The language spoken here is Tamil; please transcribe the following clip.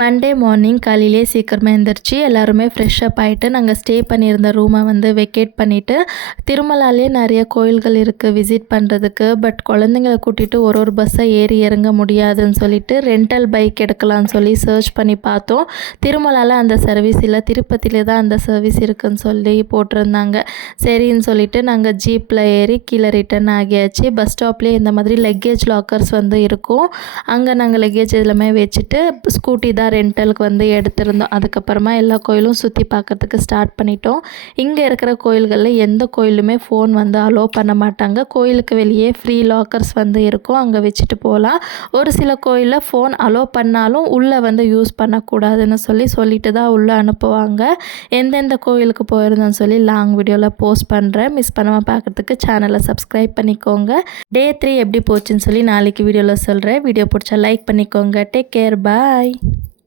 மண்டே மார்னிங் காலையிலே சீக்கிரமாக எழுந்திரிச்சு எல்லாருமே ஃப்ரெஷ் அப் ஆகிட்டு நாங்கள் ஸ்டே பண்ணியிருந்த ரூமை வந்து வெக்கேட் பண்ணிவிட்டு திருமலாலே நிறைய கோயில்கள் இருக்குது விசிட் பண்ணுறதுக்கு. பட் குழந்தைங்களை கூட்டிகிட்டு ஒரு பஸ்ஸை ஏறி இறங்க முடியாதுன்னு சொல்லிட்டு ரெண்டல் பைக் எடுக்கலாம்னு சொல்லி சர்ச் பண்ணி பார்த்தோம். திருமலாவில் அந்த சர்வீஸ் இல்லை, திருப்பதியிலே தான் அந்த சர்வீஸ் இருக்குதுன்னு சொல்லி போட்டிருந்தாங்க. சரின்னு சொல்லிட்டு நாங்கள் ஜீப்பில் ஏறி கீழே ரிட்டர்ன் ஆகியாச்சு. பஸ் ஸ்டாப்லேயே இந்த மாதிரி லக்கேஜ் லாக்கர்ஸ் வந்து இருக்கும். அங்கே நாங்கள் லக்கேஜ் எல்லாமே வச்சுட்டு ஸ்கூட்டி தான் ரெண்டலுக்கு வந்து எடுத்திருந்தோம். அதுக்கப்புறமா எல்லா கோயிலும் சுற்றி பார்க்கறதுக்கு ஸ்டார்ட் பண்ணிட்டோம். இங்கே இருக்கிற கோயில்களில் எந்த கோயிலுமே ஃபோன் வந்து அலோவ் பண்ண மாட்டாங்க. கோயிலுக்கு வெளியே ஃப்ரீ லாக்கர்ஸ் வந்து இருக்கும், அங்கே வச்சுட்டு போகலாம். ஒரு சில கோயிலில் ஃபோன் அலோவ் பண்ணாலும் உள்ளே வந்து யூஸ் பண்ணக்கூடாதுன்னு சொல்லிட்டு தான் உள்ளே அனுப்புவாங்க. எந்தெந்த கோயிலுக்கு போயிருந்தோன்னு சொல்லி லாங் வீடியோவில் போஸ்ட் பண்ணுறேன். மிஸ் பண்ணாமல் பார்க்குறதுக்கு சேனலை சப்ஸ்கிரைப் பண்ணிக்கோங்க. டே 3 எப்படி போச்சுன்னு சொல்லி நாளைக்கு வீடியோவில் சொல்கிறேன். வீடியோ பிடிச்சா லைக் பண்ணிக்கோங்க. டேக் கேர், பாய்.